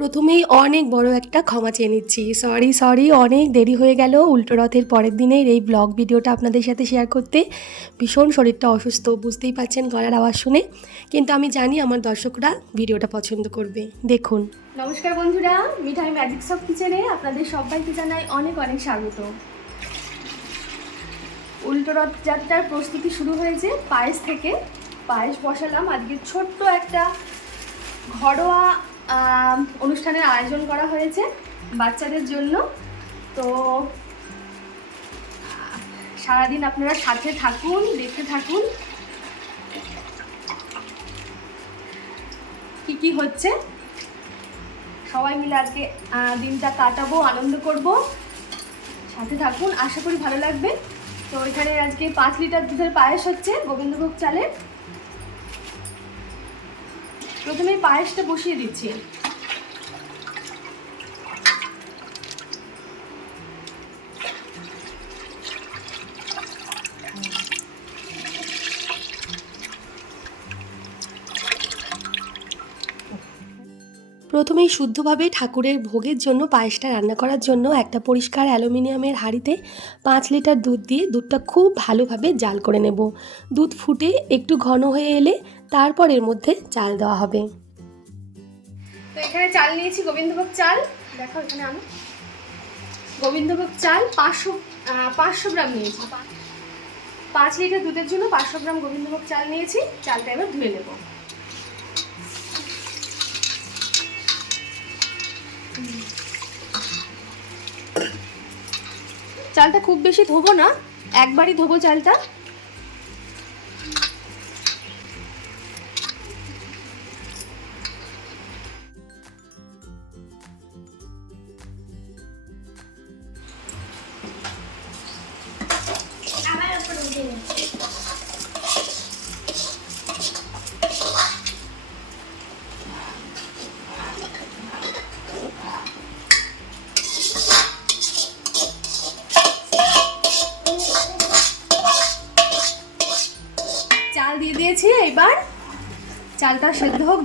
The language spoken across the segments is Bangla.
প্রথমেই অনেক বড় একটা ক্ষমা চেয়ে নিচ্ছি। সরি সরি অনেক দেরি হয়ে গেল। উল্টো রথের পরের দিনের এই ব্লগ ভিডিওটা আপনাদের সাথে শেয়ার করতে। ভীষণ শরীরটা অসুস্থ, বুঝতেই পাচ্ছেন গলার আওয়াজ শুনে। কিন্তু আমি জানি আমার দর্শকরা ভিডিওটা পছন্দ করবে। দেখুন। নমস্কার বন্ধুরা, মিঠাই ম্যাজিক সব কিচেনে আপনাদের সবাইকে জানাই অনেক অনেক স্বাগত। উল্টো রথযাত্রার প্রস্তুতি শুরু হয়েছে। পায়েস থেকে পায়েস বসালাম। আজকে ছোট্ট একটা ঘরোয়া অনুষ্ঠানের আয়োজন করা হয়েছে বাচ্চাদের জন্য। তো, সারাদিন আপনারা সাথে থাকুন, দেখতে থাকুন। কি কি হচ্ছে? সবাই মিলে আজকে দিনটা কাটাবো, আনন্দ করব। সাথে থাকুন, আশা করি ভালো লাগবে। তো এখানে আজকে পাঁচ লিটার দুধের পায়েস হচ্ছে, গোবিন্দভোগ চালের। প্রথমে পায়েসটা বসিয়ে দিচ্ছি। প্রথমেই শুদ্ধভাবে ঠাকুরের ভোগের জন্য, পায়েসটা রান্না করার জন্য একটা পরিষ্কার অ্যালুমিনিয়ামের হাঁড়িতে পাঁচ লিটার দুধ দিয়ে দুধটা খুব ভালোভাবে জাল করে নেব। দুধ ফুটে একটু ঘন হয়ে এলে তারপর এর মধ্যে চাল দেওয়া হবে। তো এখানে চাল নিয়েছি, গোবিন্দভোগ চাল। দেখো এখানে আমি। গোবিন্দভোগ চাল পাঁচশো পাঁচশো গ্রাম নিয়েছি। পাঁচ লিটার দুধের জন্য পাঁচশো গ্রাম গোবিন্দভোগ চাল নিয়েছি। চালটা এবার ধুয়ে নেব। চালটা খুব বেশি ধোবো না একবারই ধোবো চালটা।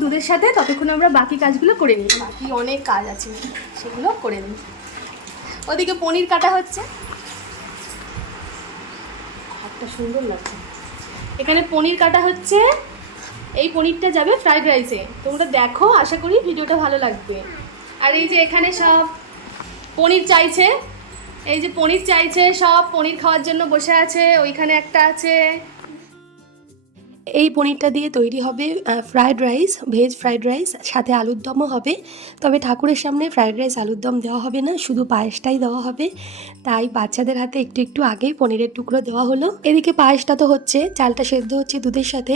দুধের সাথে ততক্ষণ আমরা বাকি কাজগুলো করে নিই। বাকি অনেক কাজ আছে সেগুলো করে নিই। ওদিকে পনির কাটা হচ্ছে। হাতটা সুন্দর লাগছে। এখানে পনির কাটা হচ্ছে। এই পনিরটা যাবে ফ্রাইড রাইসে। তোমরা দেখো আশা করি ভিডিওটা ভালো লাগবে। আর এই যে এখানে সব পনির চাইছে। এই যে পনির চাইছে সব পনির খাওয়ার জন্য বসে আছে। ওইখানে একটা আছে। এই পনিরটা দিয়ে তৈরি হবে fried rice veg fried rice সাথে আলুর দমও হবে। তবে ঠাকুরের সামনে ফ্রায়েড রাইস আলুর দম দেওয়া হবে না, শুধু পায়েসটাই দেওয়া হবে। তাই বাচ্চাদের হাতে একটু একটু আগেই পনিরের টুকরো দেওয়া হলো। এদিকে পায়েসটা তো হচ্ছে, চালটা সেদ্ধ হচ্ছে দুধের সাথে।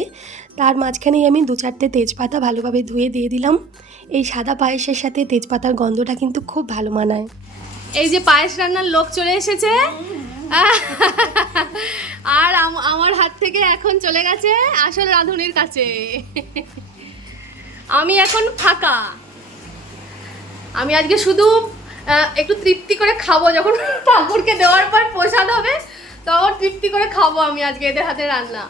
তার মাঝখানেই আমি দু চারটে তেজপাতা ভালোভাবে ধুয়ে দিয়ে দিলাম। এই সাদা পায়েসের সাথে তেজপাতার গন্ধটা কিন্তু খুব ভালো মানায়। এই যে পায়েস রান্নার লোক চলে এসেছে। আর আমার হাত থেকে এখন চলে গেছে আসল রাঁধুনির কাছে। আমি এখন ফাঁকা। আমি আজকে শুধু একটু তৃপ্তি করে খাব। যখন ঠাকুরকে দেওয়ার পর প্রসাদ হবে, তখন তৃপ্তি করে খাব আমি আজকে এদের হাতে রান্না।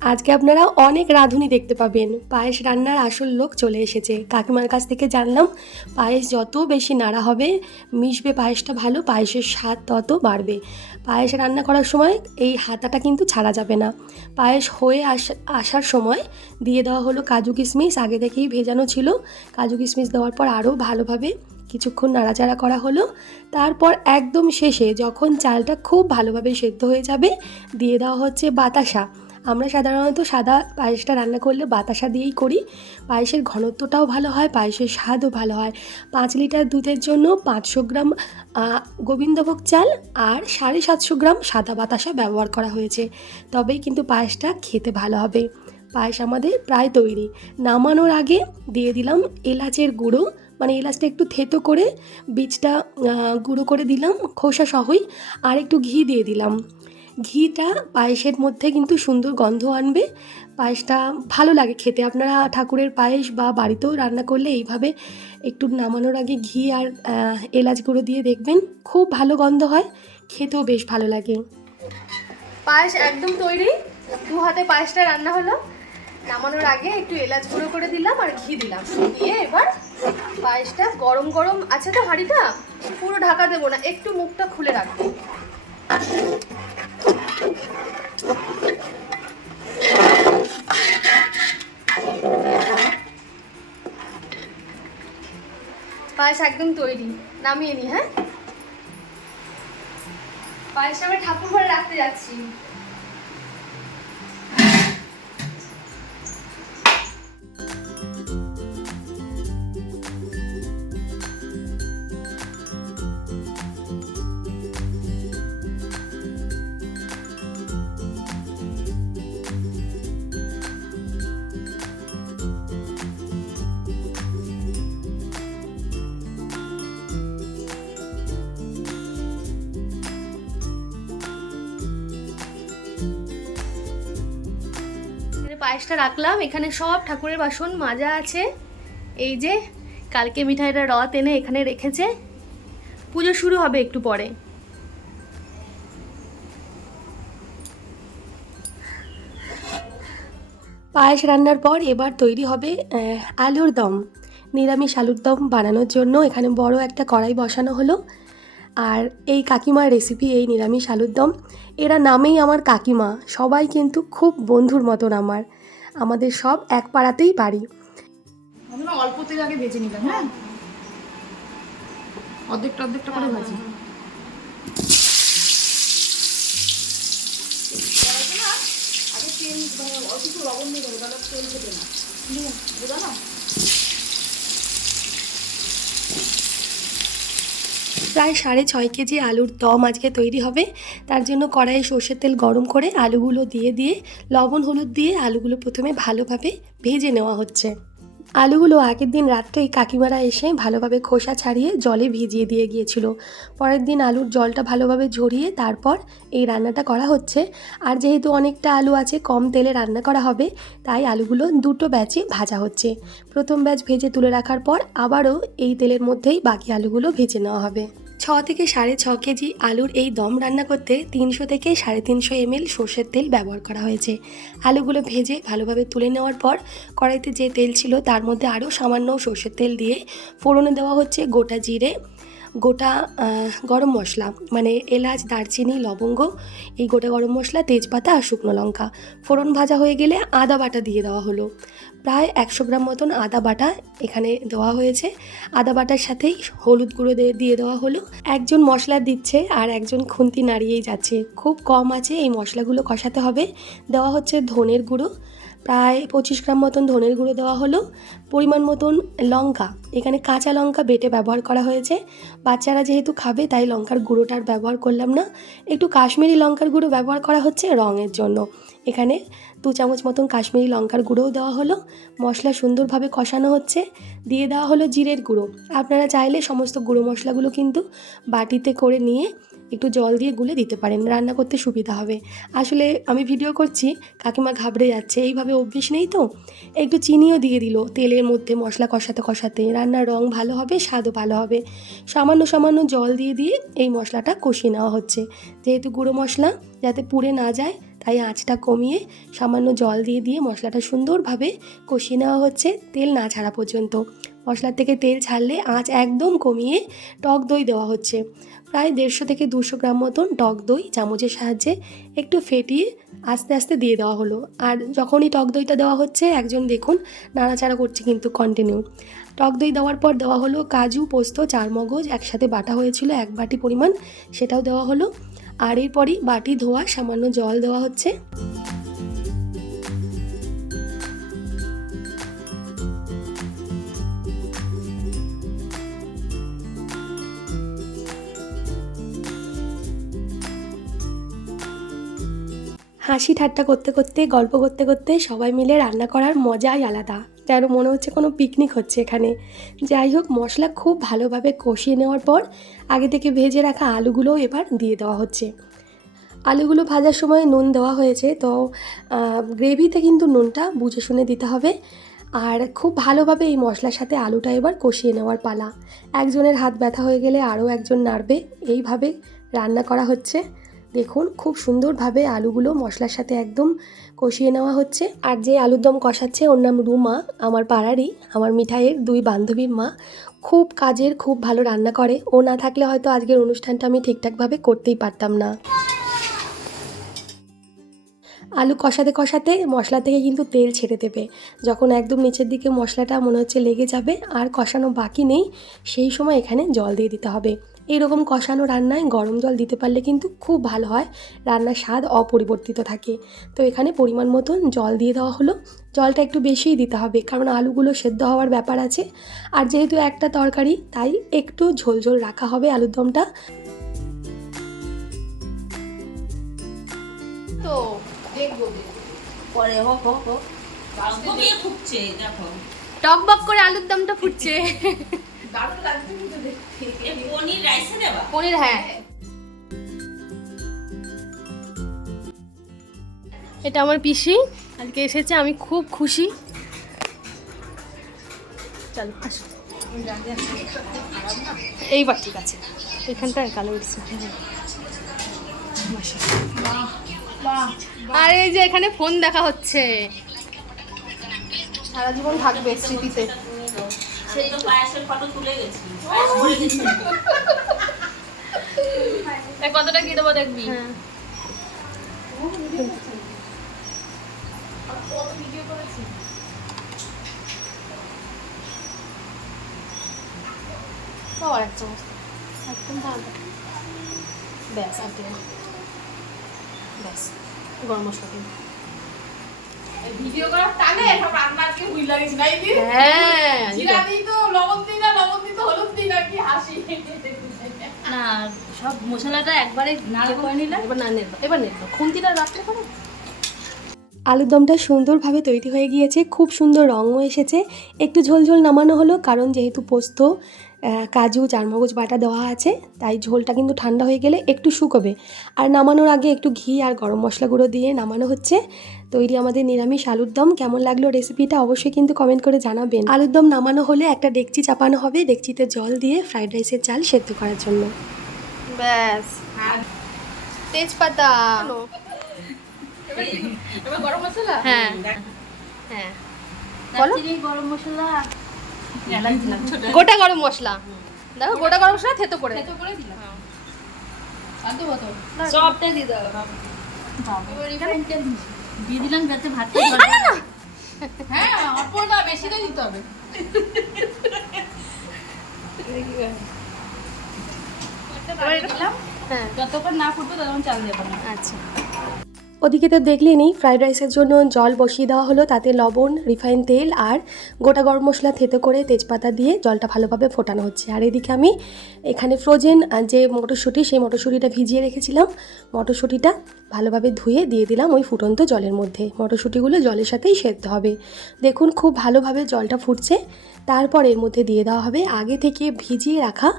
আজকে আপনারা অনেক রাঁধুনি দেখতে পাবেন। পায়েস রান্নার আসল লোক চলে এসেছে। কাকিমার কাছ থেকে জানলাম, পায়েস যত বেশি নাড়া হবে, মিশবে পায়েসটা ভালো, পায়েসের স্বাদ তত বাড়বে। পায়েস রান্না করার সময় এই হাতাটা কিন্তু ছাড়া যাবে না। পায়েস হয়ে আস, আসার সময় দিয়ে দেওয়া হলো কাজু কিশমিশ। আগে থেকেই ভেজানো ছিল। কাজু কিশমিশ দেওয়ার পর আরও ভালোভাবে কিছুক্ষণ নাড়াচাড়া করা হলো। তারপর একদম শেষে যখন চালটা খুব ভালোভাবে সেদ্ধ হয়ে যাবে, দিয়ে দেওয়া হচ্ছে বাতাসা। আমরা সাধারণত সাদা পায়েসটা রান্না করলে বাতাসা দিয়েই করি। পায়েসের ঘনত্বটাও ভালো হয়, পায়েসের স্বাদও ভালো হয়। পাঁচ লিটার দুধের জন্য পাঁচশো গ্রাম গোবিন্দভোগ চাল আর সাড়ে সাতশো গ্রাম সাদা বাতাসা ব্যবহার করা হয়েছে। তবেই কিন্তু পায়েসটা খেতে ভালো হবে। পায়েস আমাদের প্রায় তৈরি। নামানোর আগে দিয়ে দিলাম এলাচের গুঁড়ো। মানে এলাচটা একটু থেতো করে, বীজটা গুঁড়ো করে দিলাম খোসা সহই। আর একটু ঘি দিয়ে দিলাম। ঘিটা পায়েসের মধ্যে কিন্তু সুন্দর গন্ধ আনবে। পায়েসটা ভালো লাগে খেতে। আপনারা ঠাকুরের পায়েস বা বাড়িতেও রান্না করলে এইভাবে একটু নামানোর আগে ঘি আর এলাচ গুঁড়ো দিয়ে দেখবেন। খুব ভালো গন্ধ হয়। খেতেও বেশ ভালো লাগে। পায়েস একদম তৈরি। দু হাতে পায়েসটা রান্না হলো। নামানোর আগে একটু এলাচ গুঁড়ো করে দিলাম আর ঘি দিলাম। দিয়ে এবার পায়েসটা গরম গরম আছে তো হাঁড়িটা? পুরো ঢাকা দেবো না, একটু মুখটা খুলে রাখব। পায়েস একদম তৈরি। নামিয়ে নি হ্যাঁ? পায়েসটা আমরা ঠাকুর ঘরে রাখতে যাচ্ছি। পায়েসটা রাখলাম। এখানে সব ঠাকুরের বাসন মাজা আছে। এই যে, কালকে মিঠাইটা রথ এনে এখানে রেখেছে। পুজো শুরু হবে একটু পরে। পায়েস রান্নার পর এবার তৈরি হবে আলুর দম। নিরামিষ আলুর দম বানানোর জন্য এখানে বড় একটা কড়াই বসানো হলো। আর এই কাকিমার রেসিপি এই নিরামিষ আলুর দম, এরা নামেই আমার কাকিমা। সবাই কিন্তু খুব বন্ধুর মতন আমার। আমাদের সব এক পাড়াতেই না অল্প তেল আগে ভেজে নিলাম হ্যাঁ? অর্ধেকটা অর্ধেকটা করে ভাজি। আগে তেল মানে লবণ দিয়ে দেবো, তাহলে তেল খেতে না? প্রায় সাড়ে ছয় কেজি আলুর দম আজকে তৈরি হবে। তার জন্য কড়াইয়ে সর্ষের তেল গরম করে আলুগুলো দিয়ে দিয়ে, লবণ, হলুদ দিয়ে আলুগুলো প্রথমে ভালোভাবে ভেজে নেওয়া হচ্ছে। আলুগুলো আগের দিন রাত্রেই কাকিমারা এসে ভালোভাবে খোসা ছাড়িয়ে জলে ভিজিয়ে দিয়ে গিয়েছিল। পরের দিন আলুর জলটা ভালোভাবে ঝরিয়ে তারপর এই রান্নাটা করা হচ্ছে। আর যেহেতু অনেকটা আলু আছে, কম তেলে রান্না করা হবে, তাই আলুগুলো দুটো ব্যাচে ভাজা হচ্ছে। প্রথম ব্যাচ ভেজে তুলে রাখার পর আবারও এই তেলের মধ্যেই বাকি আলুগুলো ভেজে নেওয়া হবে। ছ থেকে সাড়ে ছ কেজি আলুর এই দম রান্না করতে তিনশো থেকে সাড়ে তিনশো এমএল সর্ষের তেল ব্যবহার করা হয়েছে। আলুগুলো ভেজে ভালোভাবে তুলে নেওয়ার পর কড়াইতে যে তেল ছিল তার মধ্যে আরও সামান্য সর্ষের তেল দিয়ে ফোড়নে দেওয়া হচ্ছে গোটা জিরে গোটা গরম মশলা মানে এলাচ, দারচিনি, লবঙ্গ, এই গোটা গরম মশলা, তেজপাতা আর শুকনো লঙ্কা। ফোড়ন ভাজা হয়ে গেলে আদা বাটা দিয়ে দেওয়া হলো। প্রায় একশো গ্রাম মতন আদা বাটা এখানে দেওয়া হয়েছে। আদা বাটার সাথেই হলুদ গুঁড়ো দিয়ে দেওয়া হলো। একজন মশলা দিচ্ছে আর একজন খুন্তি নাড়িয়েই যাচ্ছে। খুব কম আছে এই মশলাগুলো কষাতে হবে। দেওয়া হচ্ছে ধনের গুঁড়ো। প্রায় পঁচিশ গ্রাম মতন ধনের গুঁড়ো দেওয়া হলো, পরিমাণ মতন লঙ্কা। এখানে কাঁচা লঙ্কা বেটে ব্যবহার করা হয়েছে। বাচ্চারা যেহেতু খাবে, তাই লঙ্কার গুঁড়োটার ব্যবহার করলাম না। একটু কাশ্মীরি লঙ্কার গুঁড়ো ব্যবহার করা হচ্ছে রঙের জন্য। এখানে দু চামচ মতন কাশ্মীরি লঙ্কার গুঁড়োও দেওয়া হলো। মশলা সুন্দরভাবে কষানো হচ্ছে। দিয়ে দেওয়া হলো জিরের গুঁড়ো। আপনারা চাইলে সমস্ত গুঁড়ো মশলাগুলো কিন্তু বাটিতে করে নিয়ে একটু জল দিয়ে গুলে দিতে পারেন, রান্না করতে সুবিধা হবে। আসলে আমি ভিডিও করছি, কাকিমা ঘাবড়ে যাচ্ছে, এইভাবে অভ্যেস নেই তো? একটু চিনিও দিয়ে দিল, তেলের মধ্যে মশলা কষাতে কষাতে, রান্নার রং ভালো হবে, স্বাদও ভালো হবে। সামান্য সামান্য জল দিয়ে দিয়ে এই মশলাটা কষিয়ে নেওয়া হচ্ছে। যেহেতু গুঁড়ো মশলা, যাতে পুড়ে না যায়, তাই আঁচটা কমিয়ে সামান্য জল দিয়ে দিয়ে মশলাটা সুন্দরভাবে কষিয়ে নেওয়া হচ্ছে, তেল না ছাড়া পর্যন্ত। মশলার থেকে তেল ছাড়লে আঁচ একদম কমিয়ে টক দই দেওয়া হচ্ছে। প্রায় দেড়শো থেকে দুশো গ্রাম মতন টক দই চামচের সাহায্যে একটু ফেটিয়ে আস্তে আস্তে দিয়ে দেওয়া হলো। আর যখনই টক দইটা দেওয়া হচ্ছে, একজন দেখুন নাড়াচাড়া করছে কিন্তু কন্টিনিউ টক দই দেওয়ার পর দেওয়া হলো কাজু, পোস্ত চার মগজ একসাথে বাটা হয়েছিল এক বাটি পরিমাণ, সেটাও দেওয়া হলো। আর এরপরই বাটি ধোয়া সামান্য জল দেওয়া হচ্ছে। হাসি ঠাট্টা করতে করতে, গল্প করতে করতে সবাই মিলে রান্না করার মজাই আলাদা। যেন মনে হচ্ছে কোনো পিকনিক হচ্ছে এখানে। যাই হোক, মশলা খুব ভালোভাবে কষিয়ে নেওয়ার পর আগে থেকে ভেজে রাখা আলুগুলোও এবার দিয়ে দেওয়া হচ্ছে। আলুগুলো ভাজার সময় নুন দেওয়া হয়েছে, তো গ্রেভিতে কিন্তু নুনটা বুঝে শুনে দিতে হবে। আর খুব ভালোভাবে এই মশলার সাথে আলুটা এবার কষিয়ে নেওয়ার পালা। একজনের হাত ব্যথা হয়ে গেলে আরও একজন নাড়বে। এইভাবে রান্না করা হচ্ছে। দেখুন, খুব সুন্দরভাবে আলুগুলো মশলার সাথে একদম কষিয়ে নেওয়া হচ্ছে। আর যে আলুর দম কষাচ্ছে, ওর নাম রুমা, আমার পাড়ারই, আমার মিঠাইয়ের দুই বান্ধবীর মা। খুব কাজের, খুব ভালো রান্না করে। ও না থাকলে হয়তো আজকের অনুষ্ঠানটা আমি ঠিকঠাকভাবে করতেই পারতাম না। আলু কষাতে কষাতে মশলা থেকে কিন্তু তেল ছেড়ে দেবে। যখন একদম নিচের দিকে মশলাটা মনে হচ্ছে লেগে যাবে, আর কষানো বাকি নেই, সেই সময় এখানে জল দিয়ে দিতে হবে। এইরকম কষানো রান্নায় গরম জল দিতে পারলে কিন্তু খুব ভালো হয়। রান্নার স্বাদ অপরিবর্তিত থাকে। তো এখানে পরিমাণ মতন জল দিয়ে দেওয়া হলো। জলটা একটু বেশিই দিতে হবে কারণ আলুগুলো সেদ্ধ হওয়ার ব্যাপার আছে। আর যেহেতু একটা তরকারি তাই একটু ঝোল ঝোল রাখা হবে আলুর দমটা। তো দেখব পরে হোক হোক হোক ফুটছে দেখো। টক বক করে আলুর দমটা ফুটছে। দারুণ লাগছে কিন্তু দেখতে। পনির রাইসে দেবা? পনির হ্যাঁ। এটা আমার পিসি। আজকে এসেছে আমি খুব খুশি। চলো আসো। এইবার ঠিক আছে। এখানটায় কালো উঠছে। আর এই যে এখানে ফোন দেখা হচ্ছে। সারা জীবন থাকবে স্মৃতিতে। সেই তো পায়েসের ফটো তুলে গেছি। কতটা কি দেবো দেখবি। এক চামচ। একদম তাড়াতাড়ি ব্যাস আর দেবো ব্যাস গরম মশলা দিন ভিডিও করার টানে সব রান্না আজকে ভুল লাগিয়েছি না দি দিন হ্যাঁ জিরা দিই তো লবণ দিই না লবণ দিই তো হলুদ দিই না কি হাসি। না সব মশলাটা একবারে না করে নিলে? এবার না নেব এবার নেব খুন্তিটা রাখতে পারো আলুর দমটা সুন্দরভাবে তৈরি হয়ে গিয়েছে খুব সুন্দর রঙও এসেছে। একটু ঝোলঝোল নামানো হলো কারণ যেহেতু পোস্ত কাজু চারমগজ বাটা দেওয়া আছে তাই ঝোলটা কিন্তু ঠান্ডা হয়ে গেলে একটু শুকোবে। আর নামানোর আগে একটু ঘি আর গরম মশলা গুঁড়ো দিয়ে নামানো হচ্ছে। তৈরি আমাদের নিরামিষ আলুর দম কেমন লাগল রেসিপিটা অবশ্যই কিন্তু কমেন্ট করে জানাবেন। আলুর দম নামানো হলে একটা ডেকচি চাপানো হবে ডেকচিতে জল দিয়ে ফ্রাইড রাইসের চাল সেদ্ধ করার জন্য। ব্যাস। তেজপাতা। গরম মশলা? হ্যাঁ। হ্যাঁ। বলো। গরম মশলা। এলাচ দিলাম ছোট। গোটা গরম মশলা। দেখো গোটা গরম মশলা থেতো করে। এত করে দিলাম। আনতে দিয়ে দাও দিয়ে দিলাম যাতে ভাতটা হ্যাঁ অল্প না বেশিটাই দিতে হবে। এবার এটা দিলাম হ্যাঁ। যতক্ষণ না ফুটবে ততক্ষণ চাল দেবো না আচ্ছা। ওদিকে তো দেখলেনই ফ্রাইড রাইসের জন্য জল বসিয়ে দেওয়া হলো, তাতে লবণ রিফাইন তেল আর গোটা গরম মশলা থেতো করে তেজপাতা দিয়ে জলটা ভালোভাবে ফোটানো হচ্ছে। আর এদিকে আমি এখানে ফ্রোজেন যে মটরশুঁটি, সেই মটরশুঁটিটা ভিজিয়ে রেখেছিলাম। মটরশুঁটিটা ভালোভাবে ধুয়ে দিয়ে দিলাম ওই ফুটন্ত জলের মধ্যে। মটরশুঁটিগুলো জলের সাথেই সেদ্ধ হবে। দেখুন খুব ভালোভাবে জলটা ফুটছে। তারপর এর মধ্যে দিয়ে দেওয়া হবে আগে থেকে ভিজিয়ে রাখা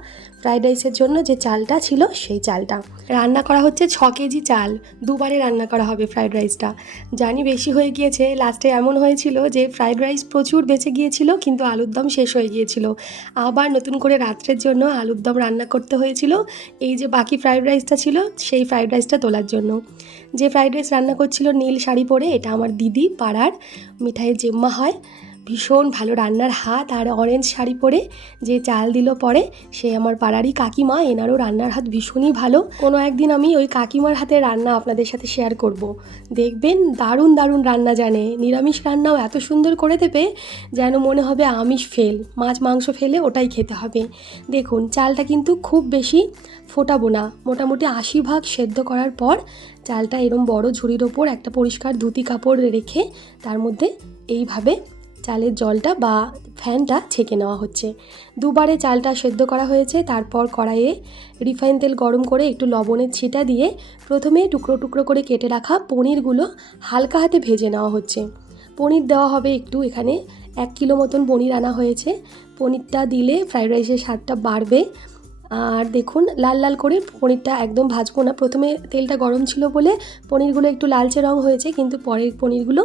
ফ্রাইড রাইসের জন্য যে চালটা ছিল সেই চালটা। রান্না করা হচ্ছে ছ কেজি চাল। দুবারে রান্না করা হবে ফ্রাইড রাইসটা। জানি বেশি হয়ে গিয়েছে, লাস্টে এমন হয়েছিল যে ফ্রাইড রাইস প্রচুর বেঁচে গিয়েছিল, কিন্তু আলুর দম শেষ হয়ে গিয়েছিল। আবার নতুন করে রাত্রের জন্য আলুর দম রান্না করতে হয়েছিল। এই যে বাকি ফ্রাইড রাইসটা ছিল, সেই ফ্রাইড রাইসটা তোলার জন্য। যে ফ্রাইড রাইস রান্না করছিল নীল শাড়ি পরে, এটা আমার দিদি পাড়ার মিঠাইয়ের জেম্মা হয়। ভীষণ ভালো রান্নার হাত আর অরেঞ্জ শাড়ি পরে যে চাল দিল পরে, সে আমার পাড়ারই কাকিমা, এনারও রান্নার হাত ভীষণই ভালো। কোনো একদিন আমি ওই কাকিমার হাতে রান্না আপনাদের সাথে শেয়ার করব। দেখবেন দারুণ দারুণ রান্না জানে। নিরামিষ রান্নাও এত সুন্দর করে দেবে যেন মনে হবে আমিষ ফেল, মাছ মাংস ফেলে ওটাই খেতে হবে। দেখুন, চালটা কিন্তু খুব বেশি ফোটাবো না। মোটামুটি আশি ভাগ সেদ্ধ করার পর চালটা এরম বড় ঝুড়ির ওপর একটা পরিষ্কার ধুতি কাপড় রেখে তার মধ্যে এইভাবে চালের জলটা বা ফ্যানটা ছেঁকে নেওয়া হচ্ছে। দুবারে চালটা সেদ্ধ করা হয়েছে, তারপর কড়াইয়ে রিফাইন তেল গরম করে একটু লবণের ছিটা দিয়ে প্রথমে টুকরো টুকরো করে কেটে রাখা পনিরগুলো হালকা হাতে ভেজে নেওয়া হচ্ছে। পনির দেওয়া হবে একটু এখানে, এক কিলো মতন পনির আনা হয়েছে। পনিরটা দিলে ফ্রাইড রাইসের স্বাদটা বাড়বে। আর দেখুন, লাল লাল করে পনিরটা একদম ভাজবো না। প্রথমে তেলটা গরম ছিল বলে পনিরগুলো একটু লালচে রং হয়েছে, কিন্তু পরের পনিরগুলো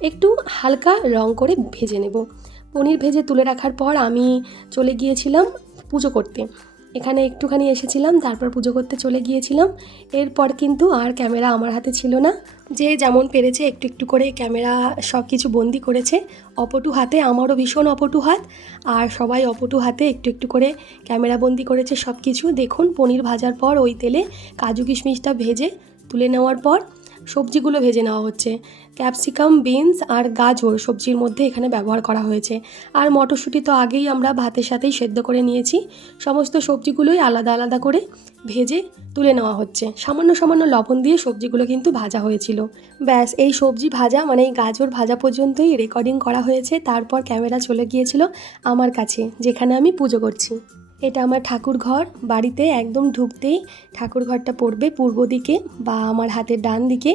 একটু হালকা রং করে ভেজে নেব। পনির ভেজে তুলে রাখার পর আমি চলে গিয়েছিলাম পুজো করতে। এখানে একটুখানি এসেছিলাম, তারপর পুজো করতে চলে গিয়েছিলাম। এরপর কিন্তু আর ক্যামেরা আমার হাতে ছিল না। যে যেমন পেরেছে একটু একটু করে ক্যামেরা সব কিছু বন্দি করেছে। অপটু হাতে, আমারও ভীষণ অপটু হাত। আর সবাই অপটু হাতে একটু একটু করে ক্যামেরা বন্দি করেছে সব কিছু দেখুন, পনির ভাজার পর ওই তেলে কাজু কিশমিশটা ভেজে তুলে নেওয়ার পর সবজিগুলো ভেজে নেওয়া হচ্ছে। ক্যাপসিকাম, বিনস আর গাজর সবজির মধ্যে এখানে ব্যবহার করা হয়েছে। আর মটরশুঁটি তো আগেই আমরা ভাতের সাথেই সেদ্ধ করে নিয়েছি। সমস্ত সবজিগুলোই আলাদা আলাদা করে ভেজে তুলে নেওয়া হচ্ছে। সামান্য সামান্য লবণ দিয়ে সবজিগুলো কিন্তু ভাজা হয়েছিল। ব্যাস, এই সবজি ভাজা মানে এই গাজর ভাজা পর্যন্তই রেকর্ডিং করা হয়েছে। তারপর ক্যামেরা চলে গিয়েছিল আমার কাছে, যেখানে আমি পুজো করছি। এটা আমার ঠাকুর ঘর। বাড়িতে একদম ঢুকতেই ঠাকুর ঘরটা পড়বে পূর্ব দিকে বা আমার হাতের ডান দিকে।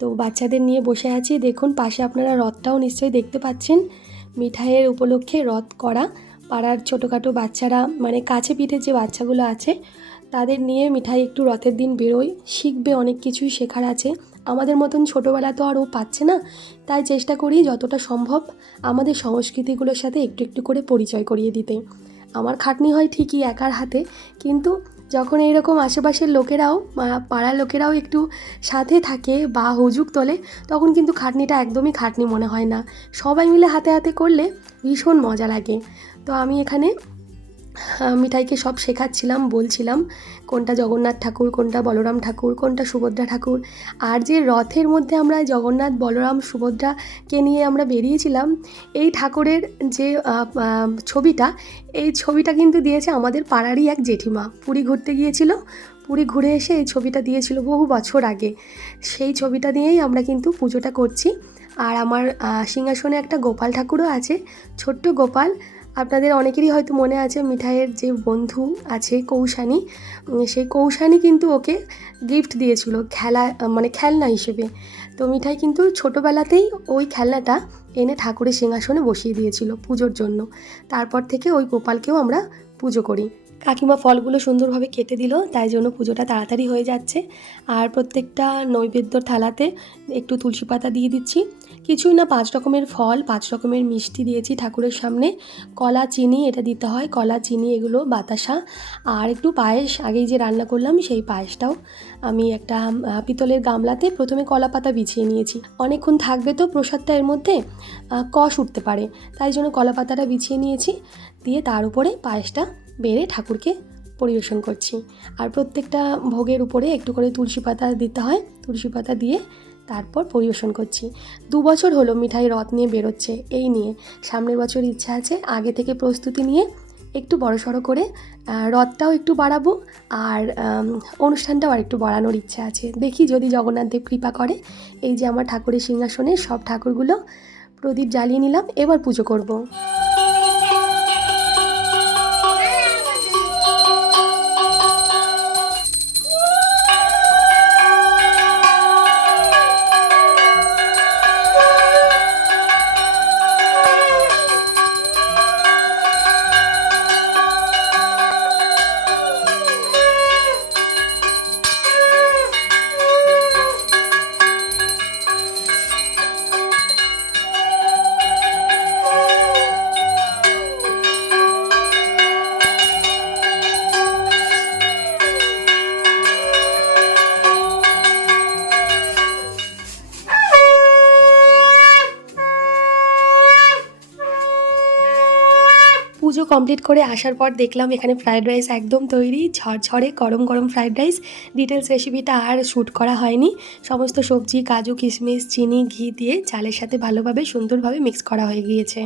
তো বাচ্চাদের নিয়ে বসে আছি। দেখুন, পাশে আপনারা রথটাও নিশ্চয়ই দেখতে পাচ্ছেন। মিঠাইয়ের উপলক্ষে রথ করা। পাড়ার ছোটোখাটো বাচ্চারা মানে কাছে পিঠে যে বাচ্চাগুলো আছে, তাদের নিয়ে মিঠাই একটু রথের দিন বেরোয়। শিখবে অনেক কিছুই শেখার আছে। আমাদের মতন ছোটোবেলা তো আর ও পাচ্ছে না। তাই চেষ্টা করি যতটা সম্ভব আমাদের সংস্কৃতিগুলোর সাথে একটু একটু করে পরিচয় করিয়ে দিতে। আমার খাটনি হয় ঠিকই একার হাতে, কিন্তু যখন এইরকম আশেপাশের লোকেরাও পাড়ার লোকেরাও একটু সাথে থাকে বা হুজুক তোলে, তখন কিন্তু খাটনিটা একদমই খাটনি মনে হয় না। সবাই মিলে হাতে হাতে করলে ভীষণ মজা লাগে। তো আমি এখানে মিঠাইকে সব শেখাচ্ছিলাম, বলছিলাম কোনটা জগন্নাথ ঠাকুর, কোনটা বলরাম ঠাকুর, কোনটা সুভদ্রা ঠাকুর। আর যে রথের মধ্যে আমরা জগন্নাথ, বলরাম, সুভদ্রাকে নিয়ে আমরা বেরিয়েছিলাম, এই ঠাকুরের যে ছবিটা, এই ছবিটা কিন্তু দিয়েছে আমাদের পাড়ারই এক জেঠিমা। পুরী ঘুরতে গিয়েছিল, পুরী ঘুরে এসে এই ছবিটা দিয়েছিল বহু বছর আগে। সেই ছবিটা দিয়েই আমরা কিন্তু পুজোটা করছি। আর আমার সিংহাসনে একটা গোপাল ঠাকুরও আছে, ছোট্ট গোপাল আপনাদের অনেকেরই হয়তো মনে আছে মিঠাইয়ের যে বন্ধু আছে কৌশানী সেই কৌশানি কিন্তু ওকে গিফট দিয়েছিল, খেলা মানে খেলনা হিসেবে। তো মিঠাই কিন্তু ছোটোবেলাতেই ওই খেলনাটা এনে ঠাকুরের সিংহাসনে বসিয়ে দিয়েছিল পুজোর জন্য। তারপর থেকে ওই গোপালকেও আমরা পুজো করি। কাকিমা ফলগুলো সুন্দরভাবে কেটে দিল, তাই জন্য পুজোটা তাড়াতাড়ি হয়ে যাচ্ছে। আর প্রত্যেকটা নৈবেদ্যর থালাতে একটু তুলসী পাতা দিয়ে দিচ্ছি। কিছুই না, পাঁচ রকমের ফল, পাঁচ রকমের মিষ্টি দিয়েছি ঠাকুরের সামনে। কলা, চিনি, এটা দিতে হয়। কলা, চিনি, এগুলো বাতাসা। আর একটু পায়েস, আগেই যে রান্না করলাম, সেই পায়েসটাও আমি একটা পিতলের গামলাতে প্রথমে কলা পাতা বিছিয়ে নিয়েছি। অনেকক্ষণ থাকবে তো প্রসাদটা এর মধ্যে কষ উঠতে পারে, তাই জন্য কলা পাতাটা বিছিয়ে নিয়েছি। দিয়ে তার উপরে পায়েসটা বেড়ে ঠাকুরকে পরিবেশন করছি। আর প্রত্যেকটা ভোগের উপরে একটু করে তুলসী পাতা দিতে হয়, তুলসী পাতা দিয়ে তারপর পরিবেশন করছি। দু বছর হলো মিঠাই রথ নিয়ে বেরোচ্ছে এই নিয়ে। সামনের বছর ইচ্ছা আছে আগে থেকে প্রস্তুতি নিয়ে একটু বড়সড় করে রথটাও একটু বাড়াবো আর অনুষ্ঠানটাও আর একটু বাড়ানোর ইচ্ছা আছে। দেখি যদি জগন্নাথদেব কৃপা করে, এই যে আমার ঠাকুরের সিংহাসনে সব ঠাকুরগুলো প্রদীপ জ্বালিয়ে নিলাম, এবার পুজো করব। কমপ্লিট করে আসার পর দেখলাম এখানে ফ্রায়েড রাইস একদম তৈরি, ঝরঝরে গরম গরম ফ্রায়েড রাইস ডিটেলস রেসিপিটা আর শ্যুট করা হয়নি। সমস্ত সবজি, কাজু, কিশমিশ, চিনি, ঘি দিয়ে চালের সাথে ভালোভাবে সুন্দরভাবে মিক্স করা হয়ে গিয়েছে।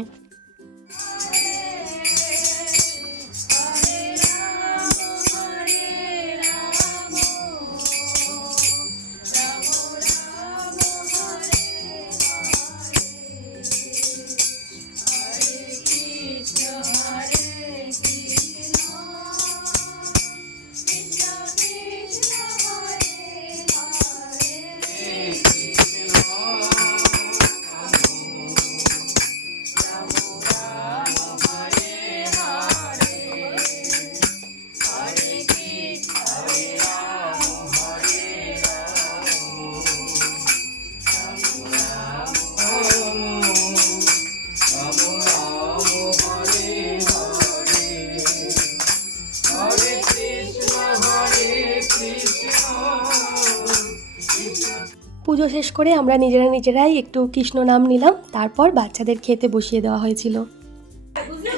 করে আমরা নিজেরা নিজেরাই একটু কৃষ্ণ নাম নিলাম তারপর বাচ্চাদের খেতে বসিয়ে দেওয়া হয়েছিল।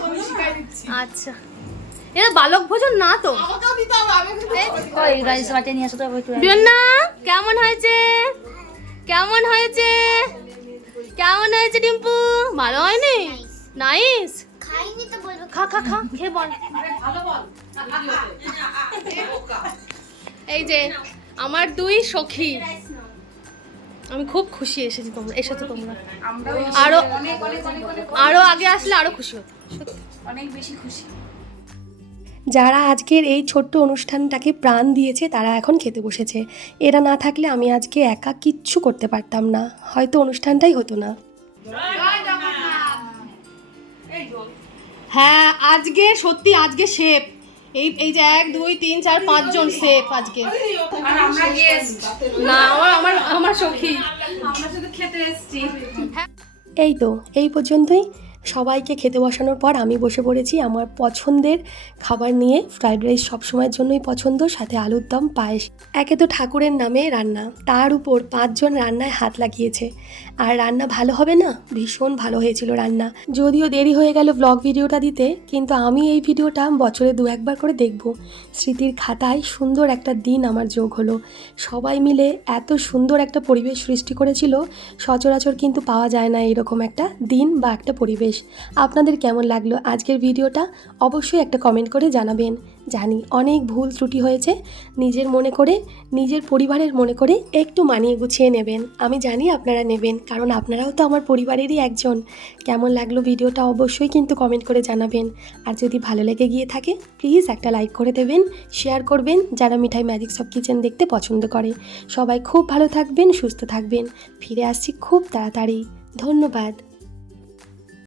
আমি শিখাই দিচ্ছি আচ্ছা। এটা বালক ভোজন না তো? বিয়ন্না কেমন হয়েছে? কেমন হয়েছে? কেমন হয়েছে টিম্পু ভালো হয়নি? নাইস। খাইনি তো বলব খা খা খা খেয়ে বল। এই যে আমার দুই সখী। আমি খুব খুশি এসেছি তোমরা এসেছ তোমরা। আরও আরও আগে আসলে আরও খুশি হতো অনেক বেশি খুশি। যারা আজকের এই ছোট্ট অনুষ্ঠানটাকে প্রাণ দিয়েছে তারা এখন খেতে বসেছে। এরা না থাকলে আমি আজকে একা কিচ্ছু করতে পারতাম না। হয়তো অনুষ্ঠানটাই হতো না। হ্যাঁ আজকে সত্যি আজকে শেপ এই এই যে এক দুই তিন চার পাঁচজন সেফ আজকে। আর আমরা গেস্ট। না আমার আমার আমার সখী। আমরা শুধু খেতে এসেছি। এই তো এই পর্যন্তই। সবাইকে খেতে বসানোর পর আমি বসে পড়েছি আমার পছন্দের খাবার নিয়ে। ফ্রাইড রাইস সবসময়ের জন্যই পছন্দ, সাথে আলুর দম, পায়েস। একে তো ঠাকুরের নামে রান্না, তার উপর পাঁচজন রান্নায় হাত লাগিয়েছে। আর রান্না ভালো হবে না? ভীষণ ভালো হয়েছিল রান্না। যদিও দেরি হয়ে গেল ব্লগ ভিডিওটা দিতে, কিন্তু আমি এই ভিডিওটা বছরে দু একবার করে দেখব। স্মৃতির খাতায় সুন্দর একটা দিন আমার যোগ হলো। সবাই মিলে এত সুন্দর একটা পরিবেশ সৃষ্টি করেছিল, সচরাচর কিন্তু পাওয়া যায় না এরকম একটা দিন বা একটা পরিবেশ। আপনাদের কেমন লাগল আজকের ভিডিওটা? অবশ্যই একটা কমেন্ট করে জানাবেন। জানি অনেক ভুল ত্রুটি হয়েছে। নিজের মনে করে, নিজের পরিবারের মনে করে একটু মানিয়ে গুছিয়ে নেবেন। আমি জানি আপনারা নেবেন, কারণ আপনারাও তো আমার পরিবারেরই একজন। কেমন লাগল ভিডিওটা অবশ্যই কিন্তু কমেন্ট করে জানাবেন। আর যদি ভালো লেগে গিয়ে থাকে প্লিজ একটা লাইক করে দেবেন শেয়ার করবেন, যারা মিঠাই ম্যাজিক সব কিচেন দেখতে পছন্দ করে। সবাই খুব ভালো থাকবেন, সুস্থ থাকবেন। ফিরে আসছি খুব তাড়াতাড়ি। ধন্যবাদ।